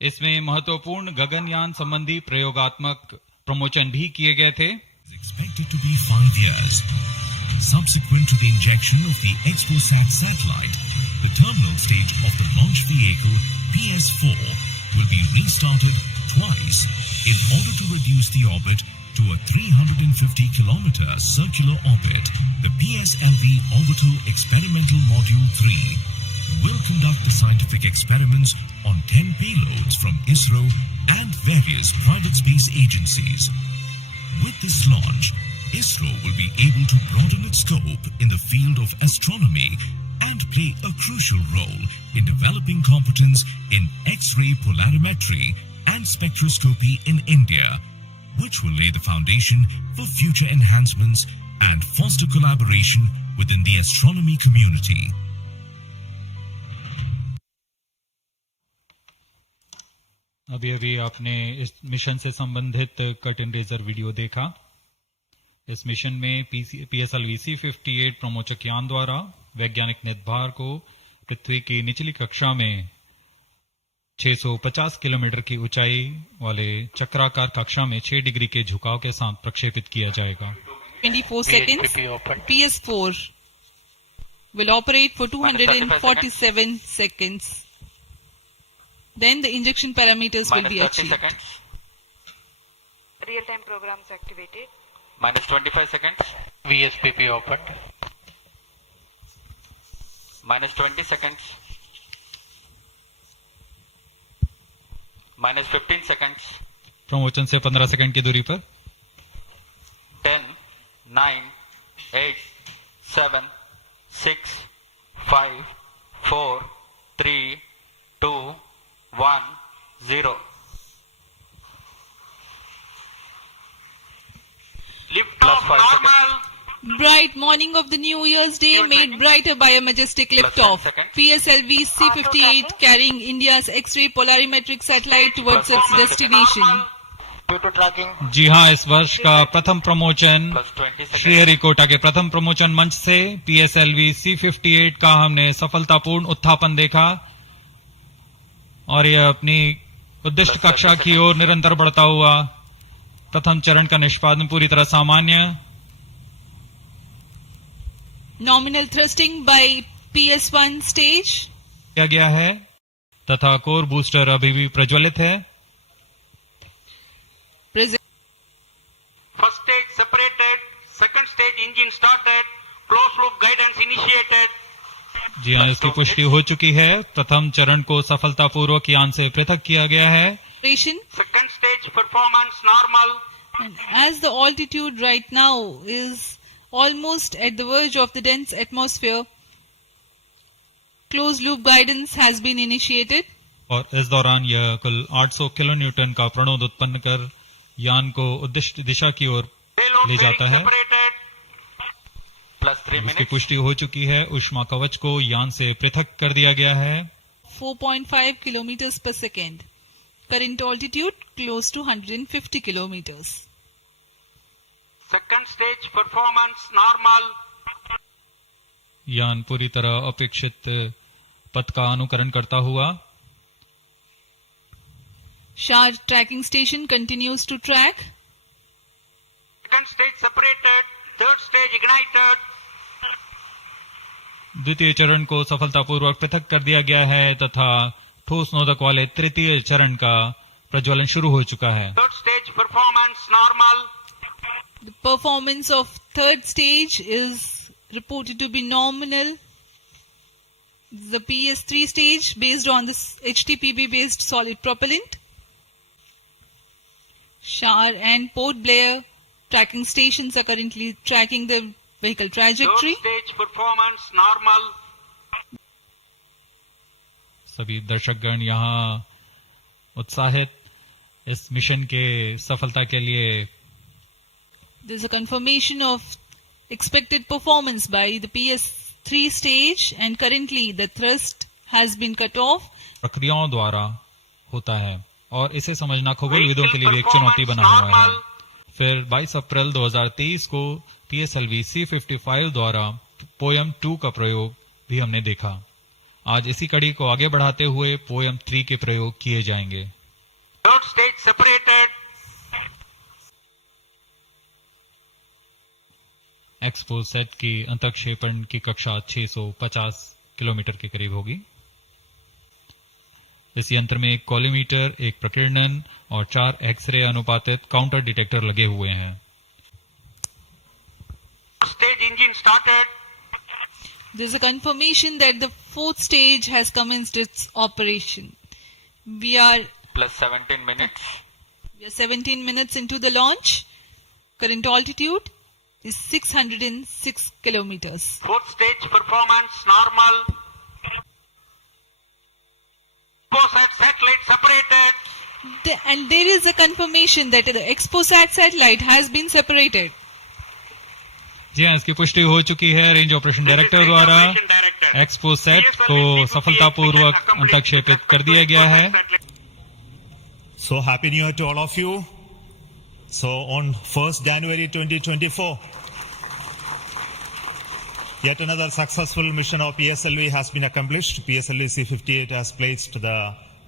इसमें महत्वपूर्ण गगनयान संबंधी प्रयोगात्मक प्रमोचन भी किए गए थे। Expected to be 5 years. Subsequent to the injection of the Exposat satellite, the terminal stage of the launch vehicle PS4 will be restarted twice in order to reduce the orbit to a 350-kilometer circular orbit. The PSLV Orbital Experimental Module 3 will conduct the scientific experiments on 10 payloads from ISRO and various private space agencies. With this launch, ISRO will be able to broaden its scope in the field of astronomy and play a crucial role in developing competence in X-ray polarimetry and spectroscopy in India, which will lay the foundation for future enhancements and foster collaboration within the astronomy community. अभी अभी आपने इस mission से संबंधित cut and razor video देखा। इस mission में PSLV C-58 प्रमोचक यान द्वारा वैज्ञानिक निर्धार को पृथ्वी की निचली कक्षा में 650 किलोमीटर की ऊंचाई वाले चक्राकार कक्षा में 6 डिग्री के झुकाव के साथ प्रक्षेपित किया जाएगा। 24 seconds. PS4 will operate for 247 seconds. Then the injection parameters will be achieved. Seconds. Real-time programs activated. Minus 25 seconds. VSPP opened. Minus 20 seconds. Minus 15 seconds. प्रमोचन से 15 सेकंड की दूरी पर 10, 9, 8, 7, 6, 5, 4, 3, 2, 1, 0. Lift Plus off 5 normal. Bright morning of the New Year's Day made brighter by a majestic liftoff. PSLV C-58 carrying India's X-ray polarimetric satellite towards its destination. Due to tracking. जी हाँ, इस वर्ष का प्रथम प्रमोचन Plus 20 seconds. Sriharikota के प्रथम प्रमोचन मंच से PSLV C-58 का हमने सफलतापूर्ण उत्थापन देखा और यह अपनी उद्दिष्ट कक्षा की ओर निरंतर बढ़ता हुआ। प्रथम चरण का निष्पादन पूरी तरह सामान्य। Nominal thrusting by PS1 stage. किया गया है तथा कोर बूस्टर अभी भी प्रज्वलित है। First stage separated. Second stage engine started. Closed loop guidance initiated. जी हाँ, इसकी पुष्टि हो चुकी है। प्रथम चरण को सफलतापूर्वक यान से पृथक किया गया है। Second stage performance normal. And as the altitude right now is almost at the verge of the dense atmosphere, closed loop guidance has been initiated. और इस दौरान यह कुल 800 किलो न्यूटन का प्रणोद उत्पन्न कर यान को उद्दिष्ट दिशा की ओर Payload ले bearing जाता है। separated. Plus 3 इसकी minutes. पुष्टि हो चुकी है। ऊष्मा कवच को यान से पृथक कर दिया गया है। 4.5 kilometers per second. Current altitude close to 150 kilometers. Second stage performance normal. यान पूरी तरह अपेक्षित पथ का अनुकरण करता हुआ। Shah tracking station continues to track. Second stage separated. Third stage ignited. द्वितीय चरण को सफलतापूर्वक पृथक कर दिया गया है तथा ठोस नोदक वाले तृतीय चरण का प्रज्वलन शुरू हो चुका है। Third stage performance normal. The performance of third stage is reported to be nominal. The PS3 stage based on this HTPB based solid propellant. Shar and Port Blair tracking stations are currently tracking the vehicle trajectory. Third stage performance normal. सभी दर्शकगण यहाँ उत्साहित इस mission के सफलता के लिए। There's a confirmation of expected performance by the PS3 stage and currently the thrust has been cut off. प्रक्रियाओं द्वारा होता है और इसे समझना खगोलविदों के लिए भी एक चुनौती बना हुआ है। फिर 22 अप्रैल 2023 को PSLV C-55 द्वारा पोयम 2 का प्रयोग भी हमने देखा। आज इसी कड़ी को आगे बढ़ाते हुए पोएम 3 के प्रयोग किए जाएंगे। Third stage separated. Expo set की अंतक्षेपण की कक्षा 650 किलोमीटर के करीब होगी। इस यंत्र में एक कॉलीमीटर, एक प्रकीर्णन और 4 एक्सरे अनुपातित काउंटर डिटेक्टर लगे हुए हैं। Stage engine started. There is a confirmation that the fourth stage has commenced its operation. We are plus 17 minutes. 17 minutes into the launch. Current altitude is 606 kilometers. Fourth stage performance normal. Exposat satellite separated. And there is a confirmation that the Exposat satellite has been separated. जी हाँ, इसकी पुष्टि हो चुकी है range operation director द्वारा। Expo set को सफलतापूर्वक अंतक्षेपित कर दिया गया है। So happy new year to all of you. So on 1st January 2024, yet another successful mission of PSLV has been accomplished. PSLV C-58 has placed the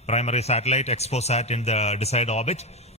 primary satellite Exposat in the desired orbit.